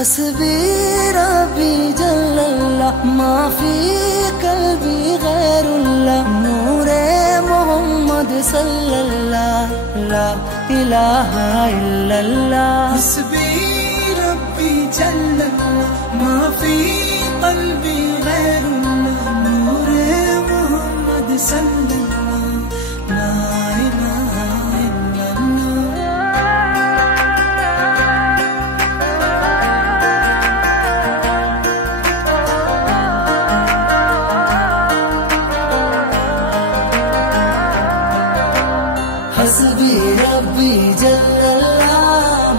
हस्बी रब्बी जल्लल्लाह माफी कल्बी गैरुल्लाह नूरे मोहम्मद सल्लल्लाह ला इलाहा इल्लल्लाह हस्बी रब्बी जल्लल्लाह माफी कल्बी गैरुल्लाह नूरे मोहम्मद सल्लल्लाह ला इलाहा हस्बी रब्बी जल्लल्लाह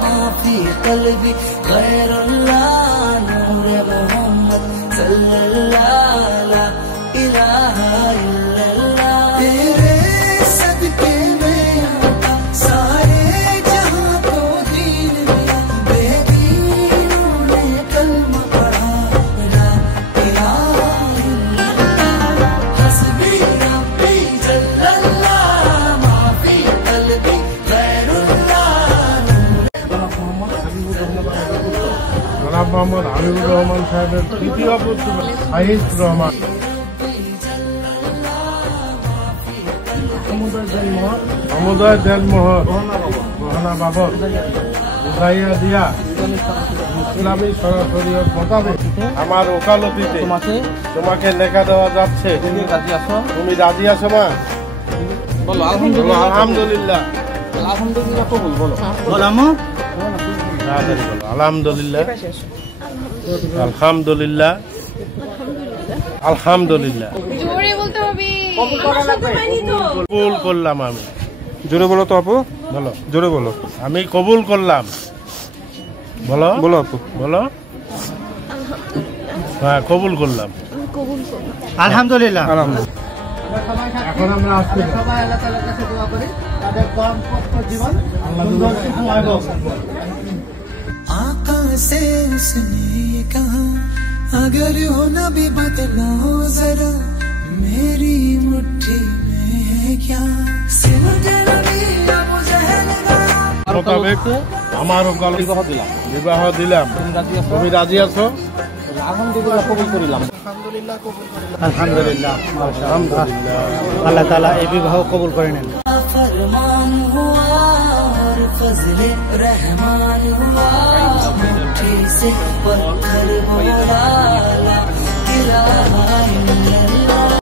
माफी कल्बी गैरुल्लाह नूरे मोहम्मद सल्लल्लाह ला इलाहा इल्लल्लाह तेरे सदके में आता सारे जहां को दीन मिला बेदीनों ने कलमा पढ़ा ला इलाहा इल्लल्लाह हस्बी रब्बी जल्लल्लाह माफी कल्बी गैरुल्लाह জনাব মোহাম্মদ হাবিবুর রহমান সাহেবের তৃতীয় পুত্র শাহিদ রহমান সমুদয় দেলমোহর গহনা বাবদ বুঝাইয়া দিয়া ইসলামী শরীয়ত মোতাবেক আমার ওকালতিতে তোমাকে লেখা দেওয়া যাচ্ছে। তুমি রাজি আছো মা? বলো আলহামদুলিল্লাহ। আলহামদুলিল্লাহ কবুল বলো। আলহামদুলিল্লাহ আলহামদুলিল্লাহ আলহামদুলিল্লাহ কবুল করলাম আমি। জোরে বলো তো আপু, বলো জোরে বলো। আমি কবুল করলাম। বলো বলো আপু। বলো হ্যাঁ কবুল করলাম। আলহামদুলিল্লাহ। এখন আমরা আসছি সবাই আল্লাহ তাআলার কাছে দোয়া করি তাদের দাম্পত্য জীবন সুন্দর সুখময় হোক। आका से उसने कहा अगर हो न भी बदलाओ जरा मेरी मुट्ठी में है क्या মোতাবেক আমার বিবাহ দিলাম। তুমি রাজি আছো? আলহামদুলিল্লাহ কবুল করিলাম। আলহামদুলিল্লাহ আলহামদুলিল্লাহ আল্লাহ তাআলা এই বিবাহ কবুল করে নেন। फरमान हुआ और फजले रहमान हुआ मुट्ठी से पत्थर बोला ला इलाहा इल्लल्लाह।